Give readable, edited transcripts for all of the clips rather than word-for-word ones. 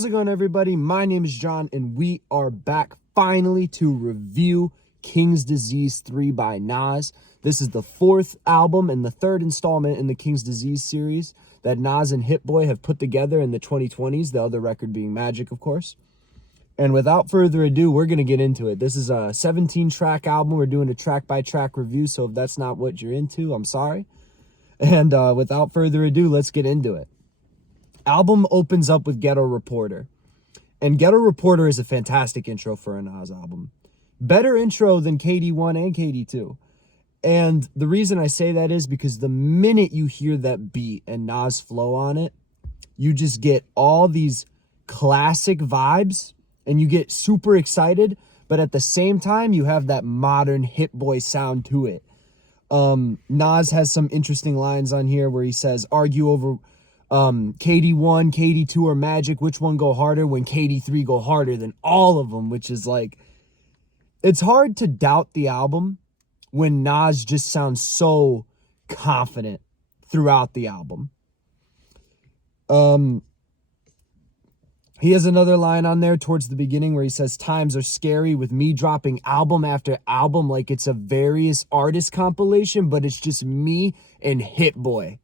How's it going, everybody? My name is John, and we are back finally to review King's Disease 3 by Nas. This is the fourth album and the third installment in the King's Disease series that Nas and Hitboy have put together in the 2020s, the other record being Magic, of course. And without further ado, we're going to get into it. This is a 17-track album. We're doing a track-by-track review, so if that's not what you're into, I'm sorry. And without further ado, let's get into it. Album opens up with Ghetto Reporter. And Ghetto Reporter is a fantastic intro for a Nas album. Better intro than KD1 and KD2. And the reason I say that is because the minute you hear that beat and Nas flow on it, you just get all these classic vibes and you get super excited, but at the same time, you have that modern Hitboy sound to it. Nas has some interesting lines on here where he says, argue over KD1, KD2, or Magic, which one go harder when KD3 go harder than all of them, which is like, it's hard to doubt the album when Nas just sounds so confident throughout the album. He has another line on there towards the beginning where he says, times are scary with me dropping album after album like it's a various artist compilation, but it's just me and Hitboy.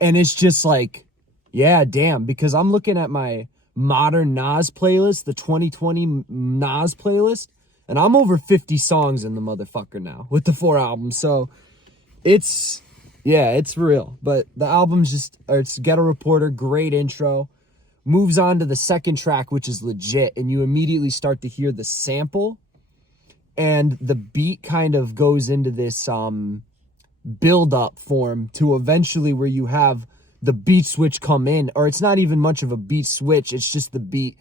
And it's just like, yeah, damn, because I'm looking at my modern Nas playlist, the 2020 Nas playlist, and I'm over 50 songs in the motherfucker now with the 4 albums. So it's real. But the album's it's Ghetto Reporter, great intro. Moves on to the second track, which is legit, and you immediately start to hear the sample, and the beat kind of goes into this build-up form to eventually where you have the beat switch come in, or it's not even much of a beat switch, it's just the beat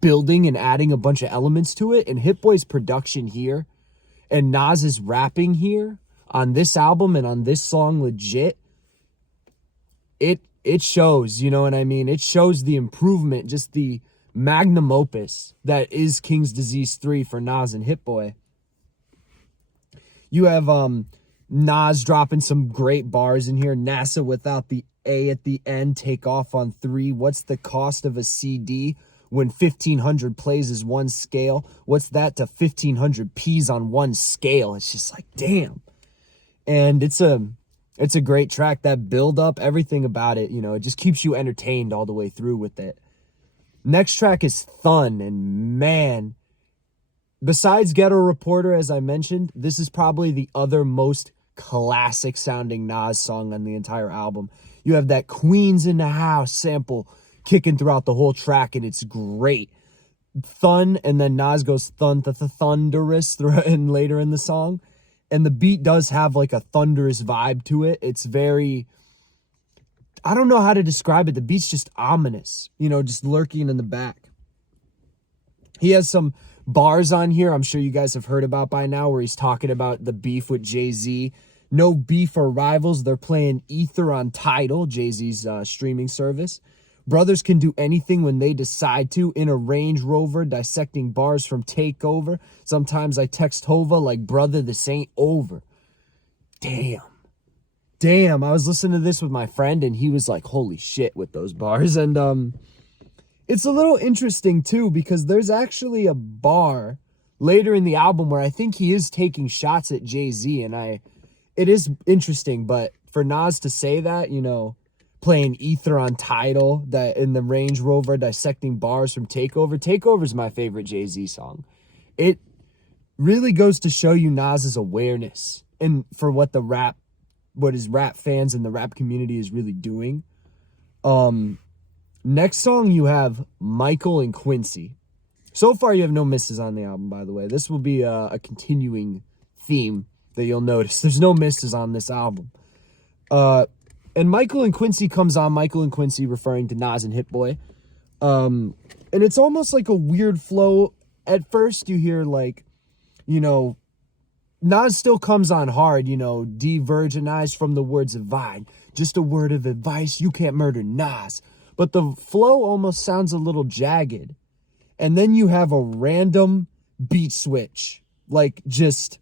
building and adding a bunch of elements to it. And Hitboy's production here and Nas's rapping here on this album and on this song, legit, it shows, you know what I mean? It shows the improvement, just the magnum opus that is King's Disease 3 for Nas and Hitboy. You have Nas dropping some great bars in here. NASA without the A at the end, take off on 3. What's the cost of a CD when 1,500 plays is one scale? What's that to 1,500 P's on one scale? It's just like, damn. And it's a great track. That build up, everything about it, you know, it just keeps you entertained all the way through with it. Next track is Thun, and man, besides Ghetto Reporter, as I mentioned, this is probably the other most classic sounding Nas song on the entire album. You have that Queens in the House sample kicking throughout the whole track, and it's great. Thun, and then Nas goes thunderous and later in the song. And the beat does have like a thunderous vibe to it. It's very, I don't know how to describe it. The beat's just ominous, you know, just lurking in the back. He has some bars on here I'm sure you guys have heard about by now where he's talking about the beef with Jay-Z. No beef or rivals. They're playing Ether on Tidal, Jay-Z's streaming service. Brothers can do anything when they decide to. In a Range Rover, dissecting bars from Takeover. Sometimes I text Hova like, brother, this ain't over. Damn. I was listening to this with my friend, and he was like, holy shit, with those bars. And it's a little interesting, too, because there's actually a bar later in the album where I think he is taking shots at Jay-Z, and it is interesting, but for Nas to say that, you know, playing Ether on Tidal, that in the Range Rover, dissecting bars from Takeover. Takeover is my favorite Jay-Z song. It really goes to show you Nas's awareness and for what his rap fans and the rap community is really doing. Next song you have Michael and Quincy. So far you have no misses on the album, by the way. This will be a continuing theme that you'll notice. There's no misses on this album. And Michael and Quincy comes on. Michael and Quincy referring to Nas and Hitboy. And it's almost like a weird flow. At first you hear like, you know, Nas still comes on hard, you know, de-virginized from the words of Vine. Just a word of advice, you can't murder Nas. But the flow almost sounds a little jagged. And then you have a random beat switch, like just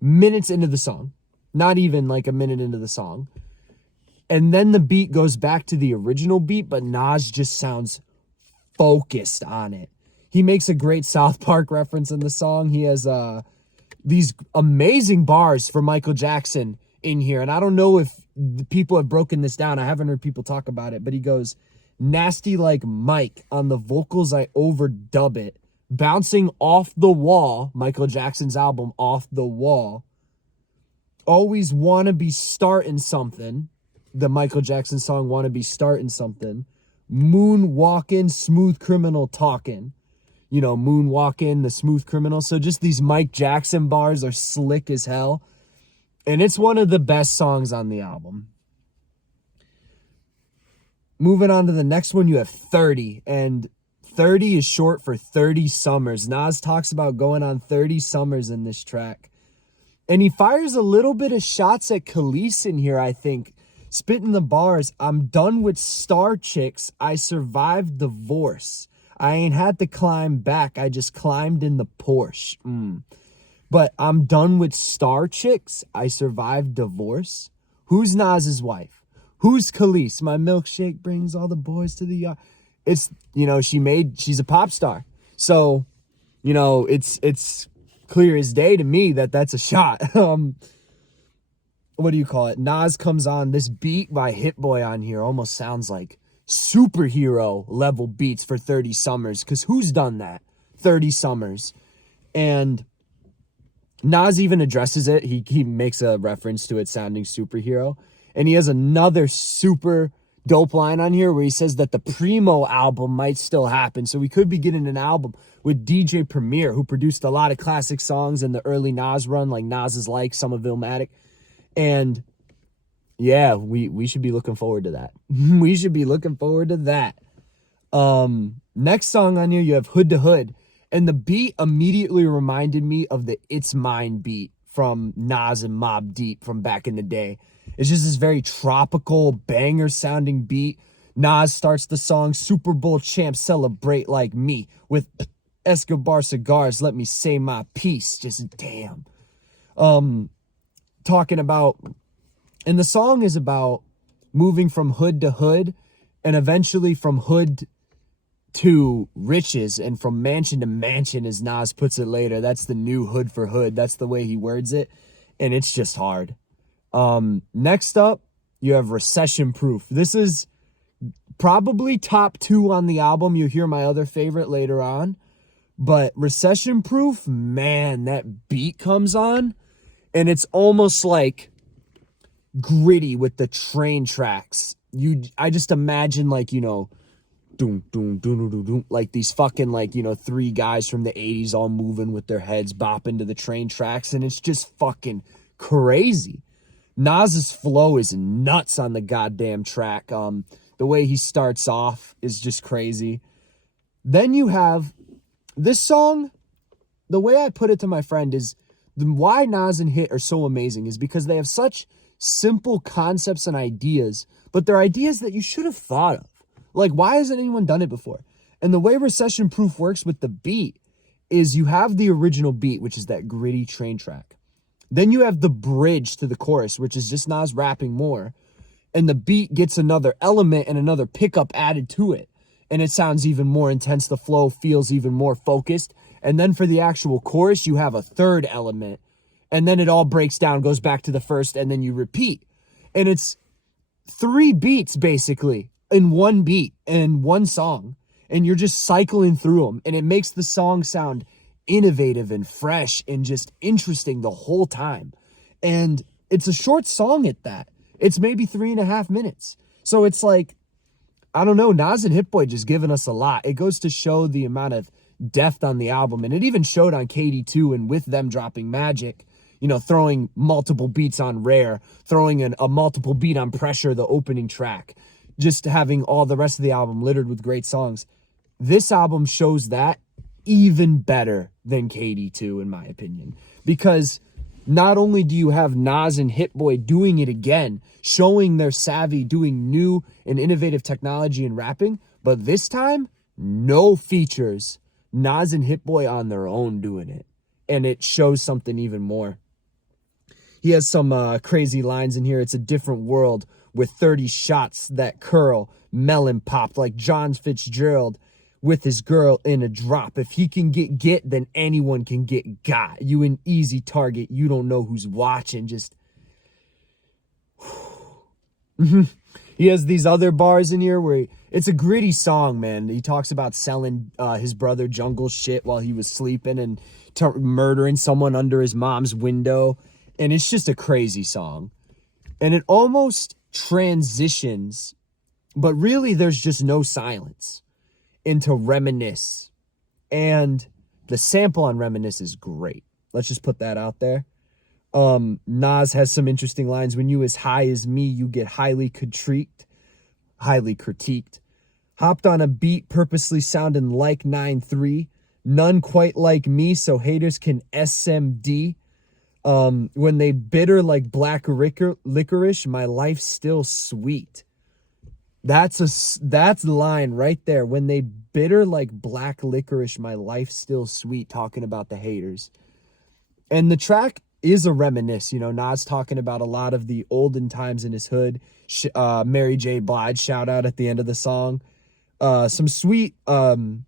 minutes into the song. Not even like a minute into the song. And then the beat goes back to the original beat, but Nas just sounds focused on it. He makes a great South Park reference in the song. He has these amazing bars for Michael Jackson in here. And I don't know if the people have broken this down. I haven't heard people talk about it. But he goes, nasty like Mike. On the vocals, I overdub it. Bouncing off the wall. Michael Jackson's album, Off the Wall. Always wanna be starting something. The Michael Jackson song, Wanna Be Starting Something. Moonwalking, smooth criminal talking. You know, moonwalking, the smooth criminal. So just these Mike Jackson bars are slick as hell. And it's one of the best songs on the album. Moving on to the next one, you have 30. And 30 is short for 30 summers. Nas talks about going on 30 summers in this track. And he fires a little bit of shots at Kelis in here, I think. Spitting the bars, I'm done with star chicks. I survived divorce. I ain't had to climb back. I just climbed in the Porsche. But I'm done with star chicks. I survived divorce. Who's Nas's wife? Who's Kelis? My milkshake brings all the boys to the yard. It's, you know, she's a pop star. So, you know, it's clear as day to me that that's a shot. What do you call it? Nas comes on. This beat by Hitboy on here almost sounds like superhero level beats for 30 summers. Because who's done that? 30 summers. And Nas even addresses it. He makes a reference to it sounding superhero. And he has another super dope line on here where he says that the Primo album might still happen. So we could be getting an album with DJ Premier, who produced a lot of classic songs in the early Nas run, like Nas is Like, some of Illmatic. And yeah, we should be looking forward to that. We should be looking forward to that. Next song on here, you have Hood to Hood. And the beat immediately reminded me of the It's Mine beat from Nas and Mobb Deep from back in the day. It's just this very tropical, banger-sounding beat. Nas starts the song, Super Bowl champs celebrate like me. With Escobar cigars, let me say my piece. Just damn. Talking about, and the song is about moving from hood to hood and eventually from hood to riches and from mansion to mansion, as Nas puts it later. That's the new hood for hood. That's the way he words it. And it's just hard. Next up, you have Recession Proof. This is probably top 2 on the album. You'll hear my other favorite later on. But Recession Proof, man, that beat comes on. And it's almost like gritty with the train tracks. I just imagine, like, you know, doom, doom, doom, doom, doom, like these fucking, like, you know, 3 guys from the 80s all moving with their heads bopping to the train tracks. And it's just fucking crazy. Nas's flow is nuts on the goddamn track. The way he starts off is just crazy. Then you have this song. The way I put it to my friend is, why Nas and Hit are so amazing is because they have such simple concepts and ideas, but they're ideas that you should have thought of. Like, why hasn't anyone done it before? And the way Recession Proof works with the beat is you have the original beat, which is that gritty train track. Then you have the bridge to the chorus, which is just Nas rapping more. And the beat gets another element and another pickup added to it. And it sounds even more intense. The flow feels even more focused. And then for the actual chorus, you have a third element. And then it all breaks down, goes back to the first, and then you repeat. And it's 3 beats, basically, in one beat, in one song. And you're just cycling through them. And it makes the song sound innovative and fresh and just interesting the whole time. And it's a short song at that. It's maybe 3.5 minutes. So it's like, I don't know, Nas and Hitboy just giving us a lot. It goes to show the amount of depth on the album, and it even showed on KD2 and with them dropping Magic, you know, throwing multiple beats on Rare, throwing a multiple beat on Pressure, the opening track, just having all the rest of the album littered with great songs. This album shows that even better than KD2, in my opinion, because not only do you have Nas and Hitboy doing it again, showing their savvy, doing new and innovative technology in rapping, but this time, no features. Nas and Hitboy on their own doing it. And it shows something even more. He has some crazy lines in here. It's a different world with 30 shots that curl, melon popped like John Fitzgerald. with his girl in a drop. If he can get, then anyone can get got. You an easy target. You don't know who's watching. Just he has these other bars in here where it's a gritty song, man. He talks about selling his brother jungle shit while he was sleeping and murdering someone under his mom's window. And it's just a crazy song. And it almost transitions, but really there's just no silence, into Reminisce. And the sample on Reminisce is great. Let's just put that out there. Nas has some interesting lines. When you as high as me, you get highly critiqued. Hopped on a beat purposely sounding like 9-3. None quite like me, so haters can SMD. When they bitter like black licorice, my life's still sweet. That's the line right there. When they bitter like black licorice, my life's still sweet, talking about the haters. And the track is a reminisce, you know, Nas talking about a lot of the olden times in his hood. Mary J. Blige shout out at the end of the song. Some sweet, one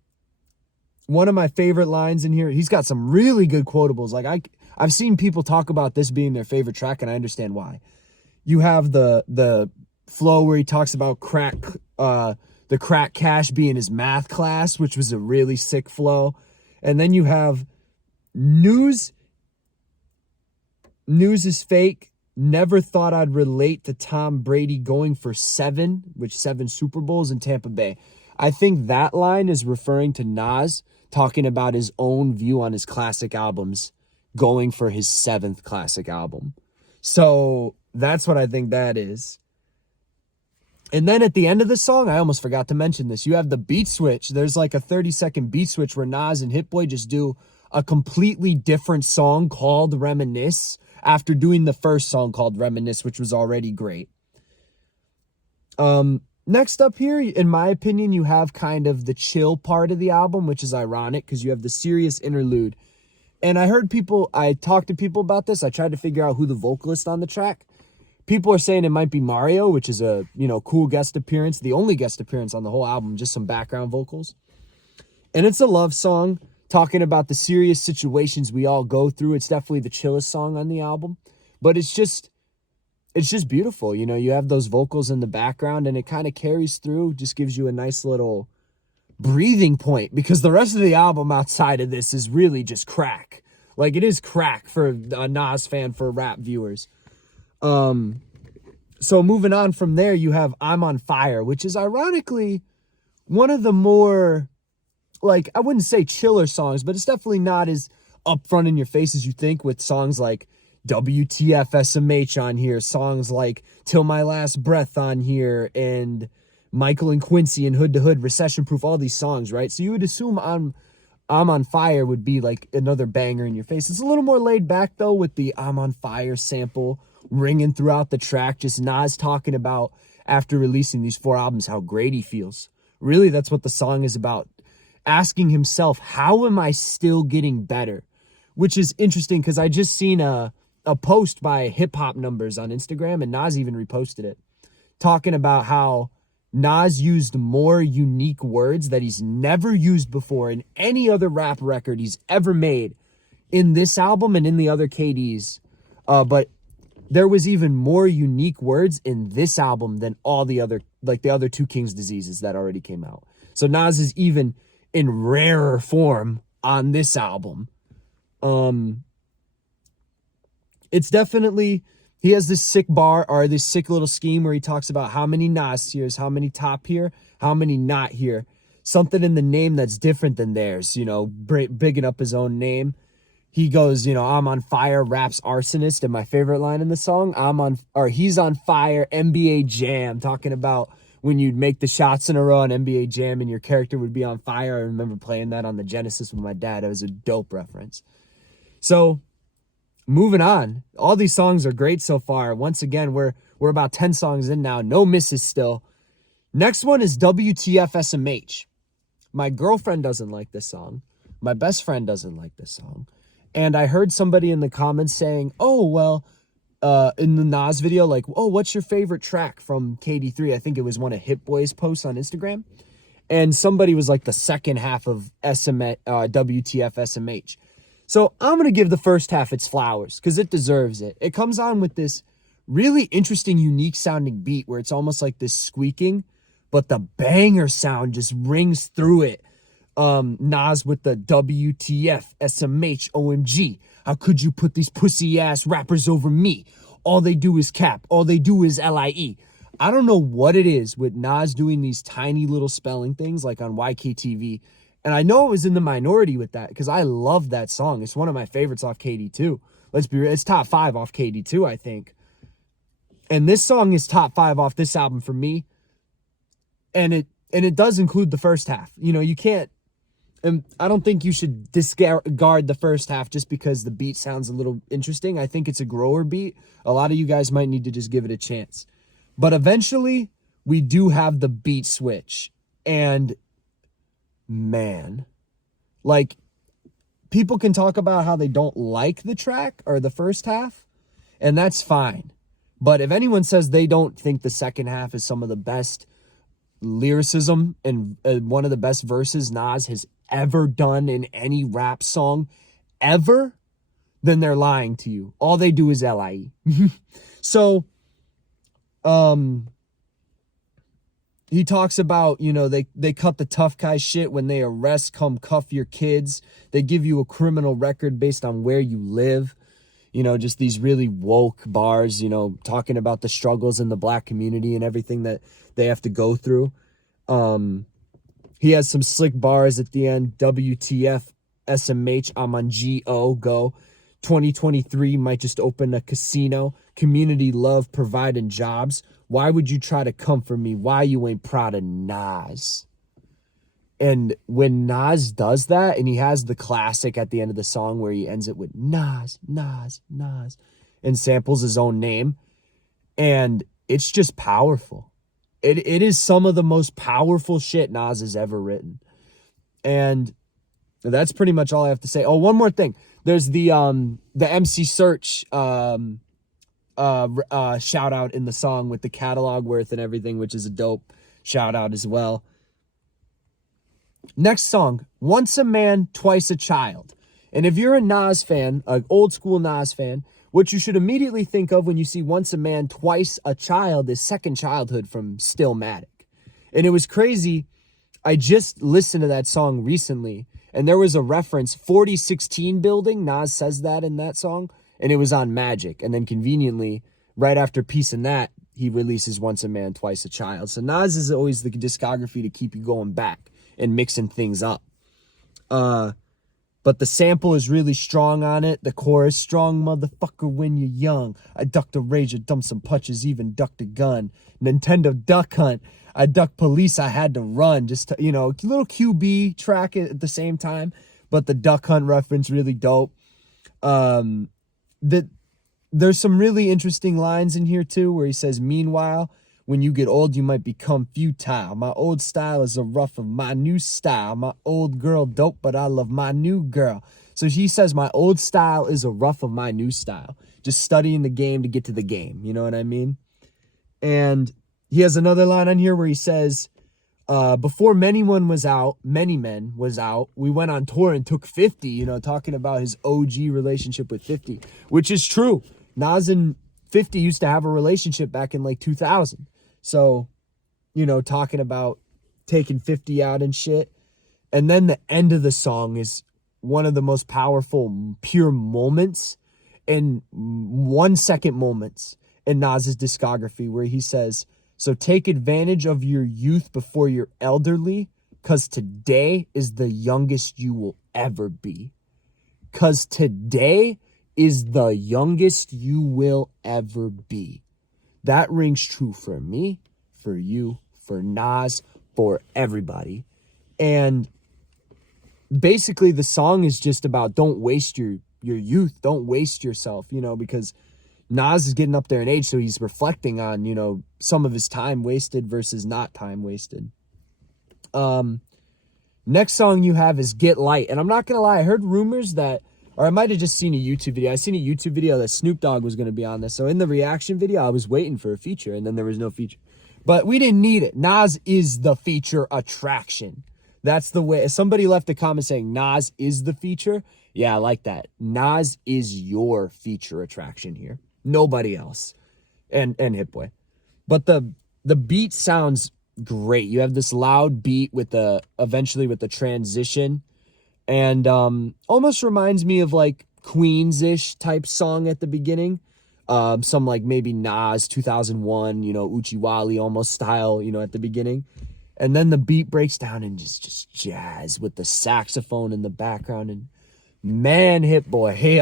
of my favorite lines in here. He's got some really good quotables. Like I've seen people talk about this being their favorite track, and I understand why. You have the flow where he talks about the crack cash being his math class, which was a really sick flow. And then you have news is fake. Never thought I'd relate to Tom Brady going for 7 Super Bowls in Tampa Bay. I think that line is referring to Nas talking about his own view on his classic albums, going for his 7th classic album. So that's what I think that is. And then at the end of the song, I almost forgot to mention this. You have the beat switch. There's like a 30-second beat switch where Nas and Hitboy just do a completely different song called Reminisce after doing the first song called Reminisce, which was already great. Next up here, in my opinion, you have kind of the chill part of the album, which is ironic because you have the serious interlude. And I talked to people about this. I tried to figure out who the vocalist on the track. People are saying it might be Mario, which is a, cool guest appearance. The only guest appearance on the whole album, just some background vocals. And it's a love song talking about the serious situations we all go through. It's definitely the chillest song on the album, but it's just beautiful. You have those vocals in the background and it kind of carries through, just gives you a nice little breathing point, because the rest of the album outside of this is really just crack. Like, it is crack for a Nas fan, for rap viewers. So moving on from there, you have I'm on Fire, which is ironically one of the more, like, I wouldn't say chiller songs, but it's definitely not as upfront in your face as you think, with songs like WTF SMH on here, songs like Till My Last Breath on here, and Michael and Quincy and Hood to Hood, Recession Proof, all these songs, right? So you would assume I'm on Fire would be like another banger in your face. It's a little more laid back though, with the I'm on Fire sample ringing throughout the track. Just Nas talking about, after releasing these 4 albums, how great he feels. Really, that's what the song is about. Asking himself, how am I still getting better? Which is interesting because I just seen a post by Hip Hop Numbers on Instagram, and Nas even reposted it, talking about how Nas used more unique words that he's never used before in any other rap record he's ever made in this album and in the other KDs. But there was even more unique words in this album than all the other, like the other 2 King's Diseases that already came out. So Nas is even in rarer form on this album. It's definitely, he has this sick bar, or this sick little scheme where he talks about how many Nas tiers, how many top here, how many not here. Something in the name that's different than theirs, bigging up his own name. He goes, I'm on fire, raps arsonist. And my favorite line in the song, he's on fire, NBA Jam, talking about when you'd make the shots in a row on NBA Jam and your character would be on fire. I remember playing that on the Genesis with my dad. It was a dope reference. So moving on, all these songs are great so far. Once again, we're about 10 songs in now. No misses still. Next one is WTF SMH. My girlfriend doesn't like this song. My best friend doesn't like this song. And I heard somebody in the comments saying, oh, well, in the Nas video, like, oh, what's your favorite track from KD3? I think it was one of Hitboy's posts on Instagram. And somebody was like the second half of WTF SMH. So I'm going to give the first half its flowers because it deserves it. It comes on with this really interesting, unique sounding beat where it's almost like this squeaking, but the banger sound just rings through it. Nas with the WTF SMH OMG. How could you put these pussy ass rappers over me? All they do is cap. All they do is LIE. I don't know what it is with Nas doing these tiny little spelling things like on YKTV. And I know it was in the minority with that because I love that song. It's one of my favorites off KD2. Let's be real. It's top 5 off KD2, I think. And this song is top 5 off this album for me. And it does include the first half. You know, you can't, and I don't think you should discard the first half just because the beat sounds a little interesting. I think it's a grower beat. A lot of you guys might need to just give it a chance. But eventually, we do have the beat switch. And man, like, people can talk about how they don't like the track or the first half, and that's fine. But if anyone says they don't think the second half is some of the best lyricism and one of the best verses Nas has ever done in any rap song ever, then they're lying to you. All they do is LIE. So, he talks about, you know, they cut the tough guy shit when they arrest, come cuff your kids. They give you a criminal record based on where you live. You know, just these really woke bars, you know, talking about the struggles in the black community and everything that they have to go through. He has some slick bars at the end. WTF, SMH, I'm on GO, go. 2023 might just open a casino. Community love providing jobs. Why would you try to come for me? Why you ain't proud of Nas? And when Nas does that, and he has the classic at the end of the song where he ends it with Nas, Nas, Nas, and samples his own name, and it's just powerful. It is some of the most powerful shit Nas has ever written. And that's pretty much all I have to say. Oh, one more thing. There's the MC Search shout out in the song with the catalog worth and everything, which is a dope shout out as well. Next song, Once a Man, Twice a Child. And if you're a Nas fan, an old school Nas fan, what you should immediately think of when you see Once a Man, Twice a Child is Second Childhood from Stillmatic. And it was crazy. I just listened to that song recently, and there was a reference, 4016 building. Nas says that in that song, and it was on Magic. And then conveniently, right after Peace and That, he releases Once a Man, Twice a Child. So Nas is always the discography to keep you going back and mixing things up. But the sample is really strong on it. The chorus, strong motherfucker when you're young. I ducked a razor, dumped some punches, even ducked a gun. Nintendo Duck Hunt. I ducked police, I had to run. Just, to, you know, a little QB track at the same time. But the Duck Hunt reference, really dope. There's some really interesting lines in here, too, where he says, meanwhile, when you get old, you might become futile. My old style is a rough of my new style. My old girl dope, but I love my new girl. So he says my old style is a rough of my new style. Just studying the game to get to the game. You know what I mean? And he has another line on here where he says, before many men was out, we went on tour and took 50, you know, talking about his OG relationship with 50, which is true. Nas and 50 used to have a relationship back in like 2000. So, you know, talking about taking 50 out and shit. And then the end of the song is one of the most powerful, pure moments and 1 second moments in Nas's discography where he says, so take advantage of your youth before you're elderly, because today is the youngest you will ever be. Because today is the youngest you will ever be. That rings true for me, for you, for Nas, for everybody. And basically the song is just about don't waste your youth. Don't waste yourself, you know, because Nas is getting up there in age, so he's reflecting on, you know, some of his time wasted versus not time wasted. Next song you have is Get Light. And I'm not going to lie, I heard rumors that, or I might have just seen a YouTube video. I seen a YouTube video that Snoop Dogg was going to be on this. So in the reaction video, I was waiting for a feature, and then there was no feature. But we didn't need it. Nas is the feature attraction. That's the way. Somebody left a comment saying Nas is the feature. Yeah, I like that. Nas is your feature attraction here. Nobody else. And Hitboy. But the beat sounds great. You have this loud beat with the eventually with the transition, and almost reminds me of like Queens-ish type song at the beginning. Some like maybe Nas 2001, Uchiwali almost style, at the beginning. And then the beat breaks down and just jazz with the saxophone in the background. And man, Hitboy, hey,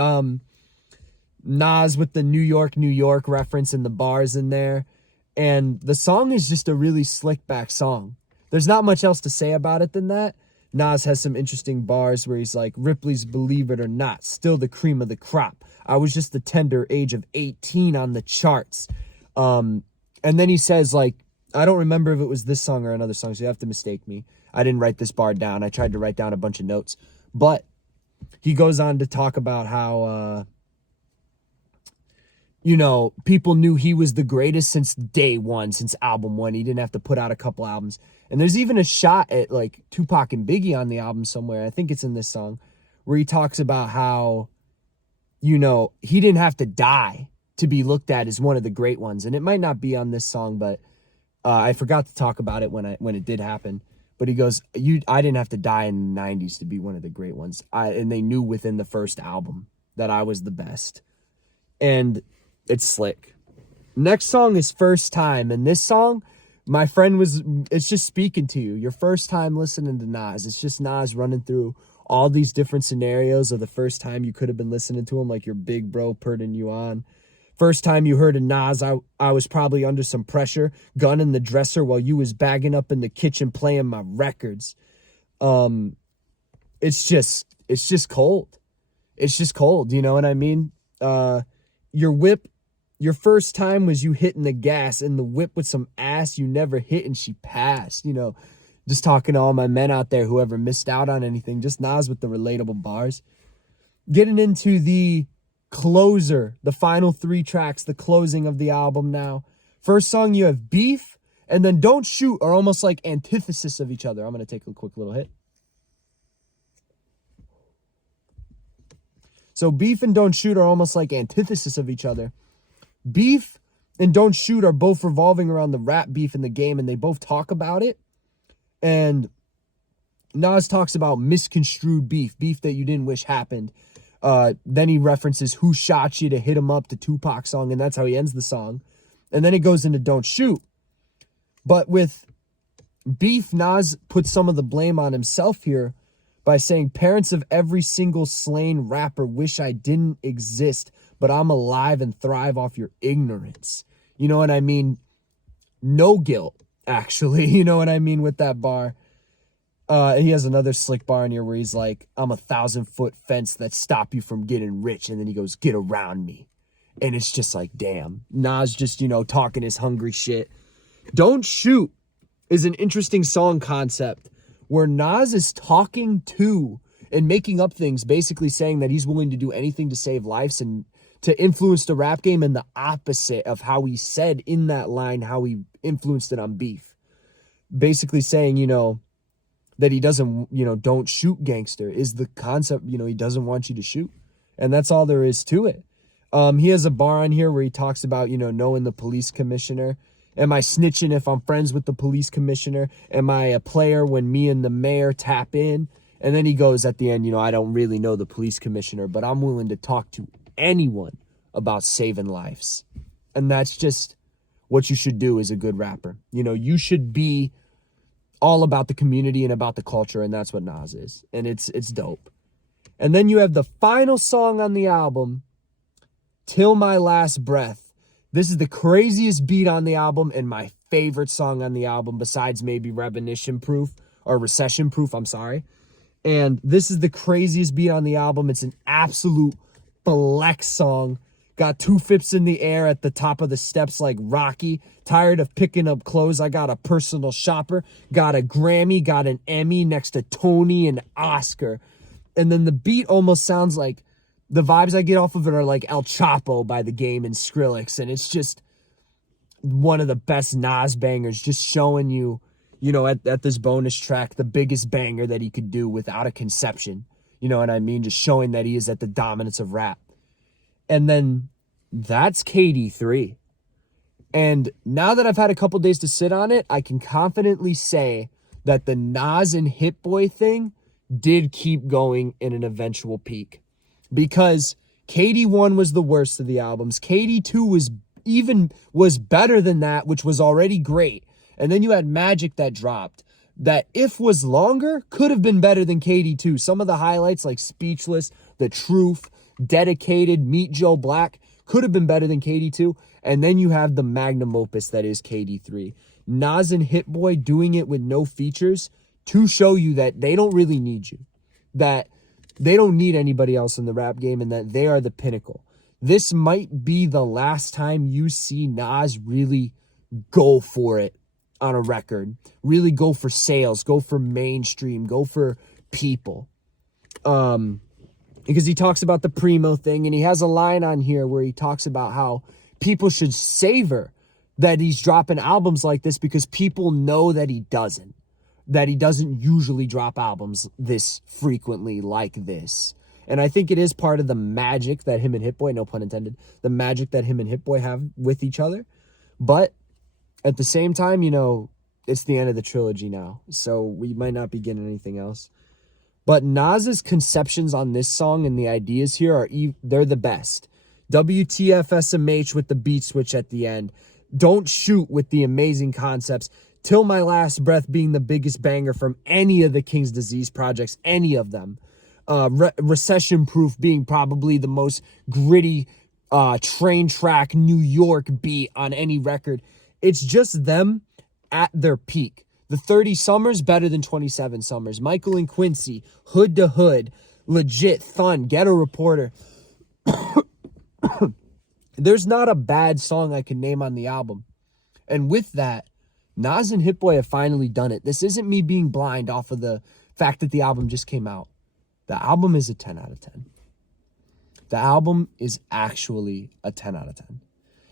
Nas with the New York reference and the bars in there. And the song is just a really slick back song. There's not much else to say about it than that. Nas has some interesting bars where he's like, Ripley's Believe It or Not, still the cream of the crop. I was just the tender age of 18 on the charts. And then he says, like, I don't remember if it was this song or another song, so you have to mistake me. I didn't write this bar down. I tried to write down a bunch of notes. But he goes on to talk about how, people knew he was the greatest since day one, since album one. He didn't have to put out a couple albums. And there's even a shot at like Tupac and Biggie on the album somewhere. I think it's in this song where he talks about how, he didn't have to die to be looked at as one of the great ones. And it might not be on this song, but I forgot to talk about it when it did happen. But he goes, I didn't have to die in the 90s to be one of the great ones. And they knew within the first album that I was the best. And it's slick. Next song is First Time. And this song, my friend it's just speaking to you. Your first time listening to Nas. It's just Nas running through all these different scenarios of the first time you could have been listening to him, like your big bro putting you on. First time you heard a Nas, I was probably under some pressure, gun in the dresser while you was bagging up in the kitchen playing my records. It's just cold. It's just cold, you know what I mean? Your first time was you hitting the gas in the whip with some ass you never hit and she passed, Just talking to all my men out there, whoever missed out on anything, just Nas with the relatable bars. Getting into the closer, the final 3 tracks, the closing of the album now. First song, you have Beef, and then Don't Shoot are almost like antithesis of each other. I'm going to take a quick little hit. So Beef and Don't Shoot are almost like antithesis of each other. Beef and Don't Shoot are both revolving around the rap beef in the game, and they both talk about it. And Nas talks about misconstrued beef that you didn't wish happened. Then he references Who Shot You to Hit 'Em Up, the Tupac song, and that's how he ends the song. And then it goes into Don't Shoot. But with Beef, Nas puts some of the blame on himself here by saying, parents of every single slain rapper wish I didn't exist, but I'm alive and thrive off your ignorance. You know what I mean? No guilt, actually. You know what I mean with that bar? He has another slick bar in here where he's like, I'm a 1,000-foot fence that stop you from getting rich. And then he goes, get around me. And it's just like, damn. Nas just, talking his hungry shit. Don't Shoot is an interesting song concept where Nas is talking to and making up things, basically saying that he's willing to do anything to save lives and to influence the rap game, and the opposite of how he said in that line, how he influenced it on Beef. Basically saying, that he doesn't, don't shoot gangster is the concept, he doesn't want you to shoot. And that's all there is to it. He has a bar on here where he talks about, knowing the police commissioner. Am I snitching if I'm friends with the police commissioner? Am I a player when me and the mayor tap in? And then he goes at the end, I don't really know the police commissioner, but I'm willing to talk to anyone about saving lives. And that's just what you should do as a good rapper. You should be all about the community and about the culture, and that's what Nas is. And it's dope. And then you have the final song on the album, Till My Last Breath. This is the craziest beat on the album and my favorite song on the album, besides maybe Recession Proof, I'm sorry. And this is the craziest beat on the album. It's an absolute flex song. Got 2 fips in the air at the top of the steps like Rocky. Tired of picking up clothes. I got a personal shopper. Got a Grammy. Got an Emmy next to Tony and Oscar. And then the beat almost sounds like, the vibes I get off of it are like El Chapo by The Game and Skrillex. And it's just, one of the best Nas bangers, just showing you, you know, at this bonus track, the biggest banger that he could do without a conception. You know what I mean? Just showing that he is at the dominance of rap. And then that's KD3. And now that I've had a couple days to sit on it, I can confidently say that the Nas and Hitboy thing did keep going in an eventual peak. Because KD1 was the worst of the albums. KD2 was better than that, which was already great. And then you had Magic that dropped. That, if was longer, could have been better than KD2. Some of the highlights like Speechless, The Truth, Dedicated, Meet Joe Black could have been better than KD2. And then you have the magnum opus that is KD3. Nas and Hitboy doing it with no features to show you that they don't really need you. That they don't need anybody else in the rap game and that they are the pinnacle. This might be the last time you see Nas really go for it on a record. Really go for sales, go for mainstream, go for people. Because he talks about the Primo thing, and he has a line on here where he talks about how people should savor that he's dropping albums like this because people know that he doesn't usually drop albums this frequently like this. And I think it is part of the magic that him and Hitboy, no pun intended, the magic that him and Hitboy have with each other. But at the same time, you know, it's the end of the trilogy now, so we might not be getting anything else. But Nas's conceptions on this song and the ideas here are they're the best. WTF SMH with the beat switch at the end. Don't Shoot with the amazing concepts. Till My Last Breath being the biggest banger from any of the King's Disease projects, any of them. Recession Proof being probably the most gritty train track New York beat on any record. It's just them at their peak. The 30 Summers better than 27 Summers. Michael and Quincy, Hood to Hood, Legit, Thun, Ghetto Reporter. There's not a bad song I can name on the album. And with that, Nas and Hitboy have finally done it. This isn't me being blind off of the fact that the album just came out. The album is a 10 out of 10. The album is actually a 10 out of 10.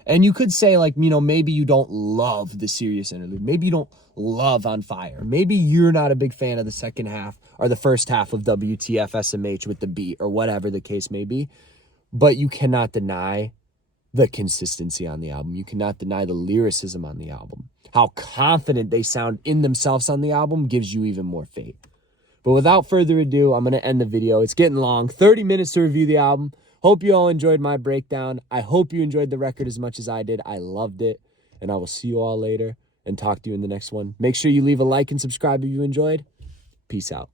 And you could say, like, you know, maybe you don't love the Serious Interlude. Maybe you don't love On Fire. Maybe you're not a big fan of the second half or the first half of WTF SMH with the beat or whatever the case may be. But you cannot deny the consistency on the album. You cannot deny the lyricism on the album. How confident they sound in themselves on the album gives you even more faith. But without further ado, I'm going to end the video. It's getting long. 30 minutes to review the album. Hope you all enjoyed my breakdown. I hope you enjoyed the record as much as I did. I loved it. And I will see you all later and talk to you in the next one. Make sure you leave a like and subscribe if you enjoyed. Peace out.